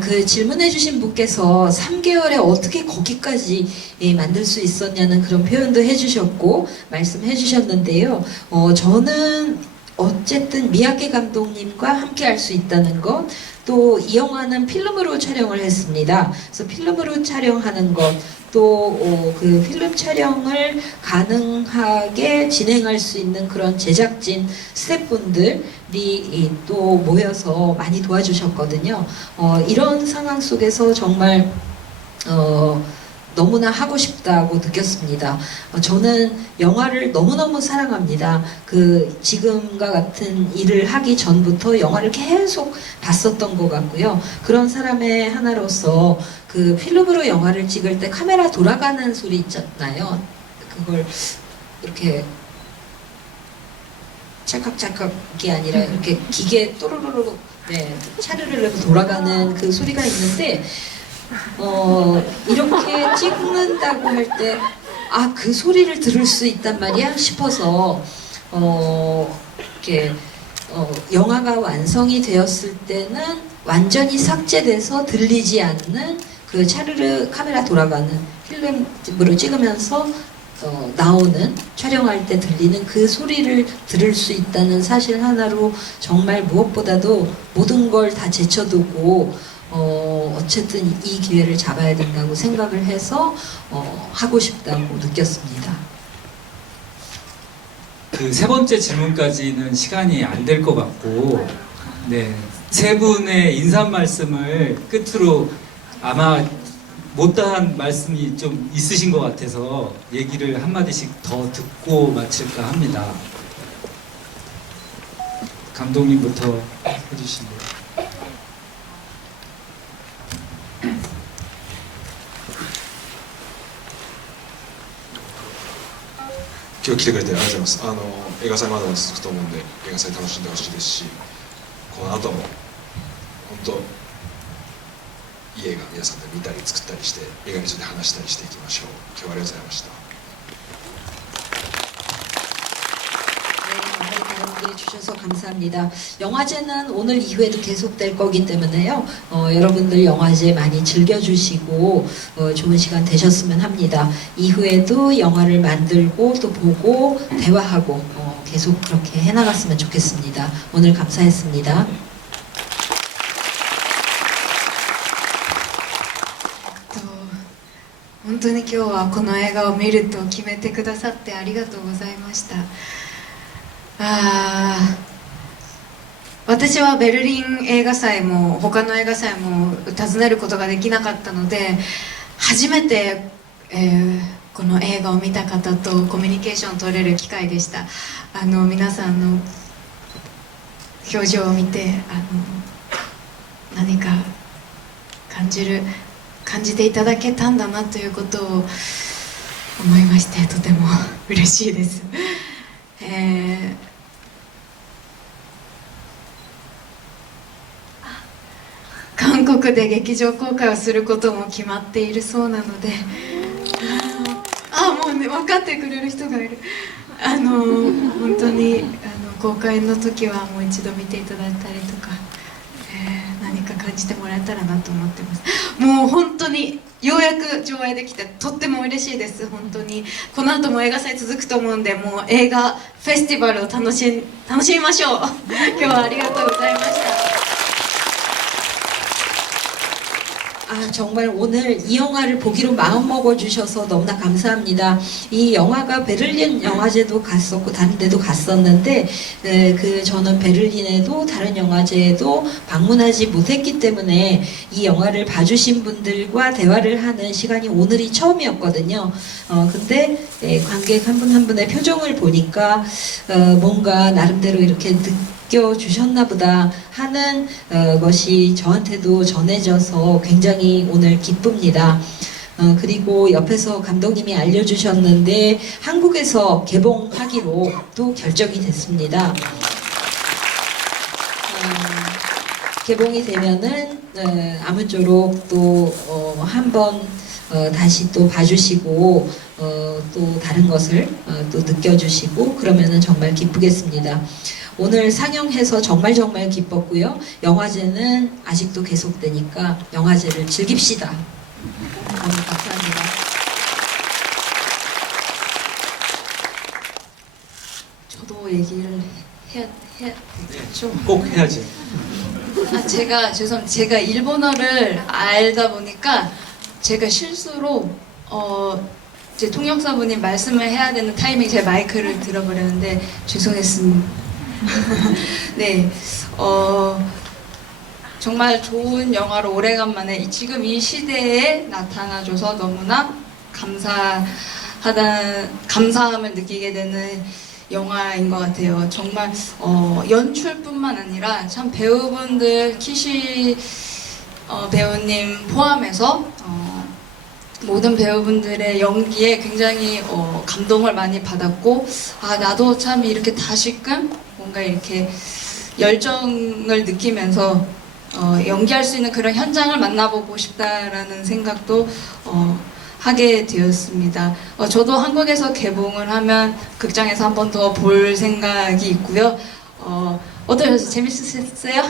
그 질문해주신 분께서 3개월에 어떻게 거기까지 만들 수 있었냐는 그런 표현도 해주셨고 말씀해주셨는데요. 저는 어쨌든 미야게 감독님과 함께 할 수 있다는 것, 또 이 영화는 필름으로 촬영을 했습니다. 그래서 필름으로 촬영하는 것, 또 그 필름 촬영을 가능하게 진행할 수 있는 그런 제작진 스태프분들이 또 모여서 많이 도와주셨거든요. 이런 상황 속에서 정말 너무나 하고 싶다고 느꼈습니다. 저는 영화를 너무너무 사랑합니다. 지금과 같은 일을 하기 전부터 영화를 계속 봤었던 것 같고요. 그런 사람의 하나로서 필름으로 영화를 찍을 때 카메라 돌아가는 소리 있잖아요. 그걸 이렇게 찰칵찰칵이 아니라 이렇게 기계 또르르르 차르르르 돌아가는 그 소리가 있는데 이렇게 찍는다고 할 때 그 소리를 들을 수 있단 말이야 싶어서 이렇게 영화가 완성이 되었을 때는 완전히 삭제돼서 들리지 않는 그 차르르 카메라 돌아가는 필름으로 찍으면서 나오는 촬영할 때 들리는 그 소리를 들을 수 있다는 사실 하나로 정말 무엇보다도 모든 걸 다 제쳐두고 어쨌든 이 기회를 잡아야 된다고 생각을 해서 하고 싶다고 느꼈습니다. 세 번째 질문까지는 시간이 안 될 것 같고, 네, 세 분의 인사 말씀을 끝으로 아마 못다한 말씀이 좀 있으신 것 같아서 얘기를 한마디씩 더 듣고 마칠까 합니다. 감독님부터 해주시면. 今日来てくれてありがとうございます。映画祭まだ続くと思うんで映画祭楽しんでほしいですし、この後も本当いい映画皆さんで見たり作ったりして映画について話したりしていきましょう。今日はありがとうございました。 해주셔서 감사합니다. 영화제는 오늘 이후에도 계속될 거기 때문에요. 여러분들 영화제 많이 즐겨주시고 좋은 시간 되셨으면 합니다. 이후에도 영화를 만들고 또 보고 대화하고 계속 그렇게 해나갔으면 좋겠습니다. 오늘 감사했습니다. 本当に今日はこの映画を見ると決めてくださってありがとうございました。私はベルリン映画祭も他の映画祭も訪ねることができなかったので、初めて、この映画を見た方とコミュニケーションを取れる機会でした。皆さんの表情を見て何か感じていただけたんだなということを思いまして、とても嬉しいです。韓国で劇場公開をすることも決まっているそうなので、もうね、分かってくれる人がいる。本当に公開の時はもう一度見ていただいたりとか、何か感じてもらえたらなと思ってます。もう本当にようやく上映できてとっても嬉しいです。本当にこの後も映画祭続くと思うんで、もう映画フェスティバルを楽しみましょう。今日はありがとうございました。 정말 오늘 이 영화를 보기로 마음먹어 주셔서 너무나 감사합니다. 이 영화가 베를린 영화제도 갔었고 다른 데도 갔었는데 저는 베를린에도 다른 영화제에도 방문하지 못했기 때문에 이 영화를 봐주신 분들과 대화를 하는 시간이 오늘이 처음이었거든요. 근데 관객 한 분 한 분의 표정을 보니까 뭔가 나름대로 이렇게 느껴주셨나 보다 하는 것이 저한테도 전해져서 굉장히 오늘 기쁩니다. 그리고 옆에서 감독님이 알려주셨는데 한국에서 개봉하기로 또 결정이 됐습니다. 개봉이 되면은 아무쪼록 또 한번 다시 또 봐주시고 또 다른 것을 또 느껴주시고 그러면은 정말 기쁘겠습니다. 오늘 상영해서 정말 기뻤고요. 영화제는 아직도 계속되니까 영화제를 즐깁시다. 너무 감사합니다. 저도 얘기를 해야죠. 꼭 해야죠. 제가 일본어를 알다 보니까 제가 실수로 제 통역사분이 말씀을 해야 되는 타이밍에 제 마이크를 들어버렸는데 죄송했습니다. 네, 정말 좋은 영화로 오래간만에 지금 이 시대에 나타나줘서 너무나 감사함을 느끼게 되는 영화인 것 같아요. 정말 연출뿐만 아니라 참 배우분들 키시 배우님 포함해서 모든 배우분들의 연기에 굉장히 감동을 많이 받았고, 아 나도 참 이렇게 다시금 뭔가 이렇게 열정을 느끼면서 연기할 수 있는 그런 현장을 만나보고 싶다라는 생각도 하게 되었습니다. 저도 한국에서 개봉을 하면 극장에서 한 번 더 볼 생각이 있고요. 어떠셨어요? 재밌으셨어요?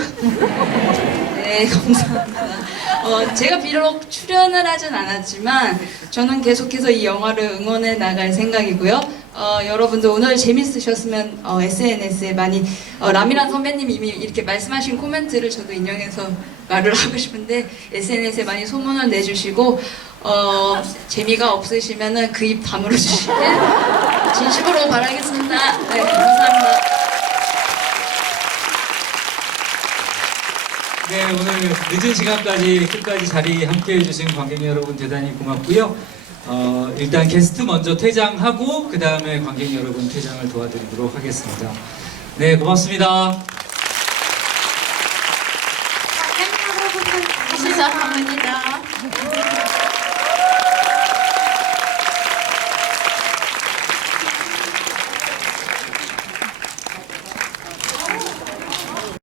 네, 감사합니다. 제가 비록 출연을 하진 않았지만 저는 계속해서 이 영화를 응원해 나갈 생각이고요. 여러분들 오늘 재밌으셨으면 SNS에 많이 라미란 선배님이 이미 이렇게 말씀하신 코멘트를 저도 인용해서 말을 하고 싶은데 SNS에 많이 소문을 내주시고 재미가 없으시면은 그 입 다물어 주시면 진심으로 바라겠습니다. 네, 감사합니다. 네, 오늘 늦은 시간까지 끝까지 자리 함께 해주신 관객 여러분 대단히 고맙고요. 일단 게스트 먼저 퇴장하고 그 다음에 관객 여러분 퇴장을 도와드리도록 하겠습니다. 네, 고맙습니다. 시작합니다.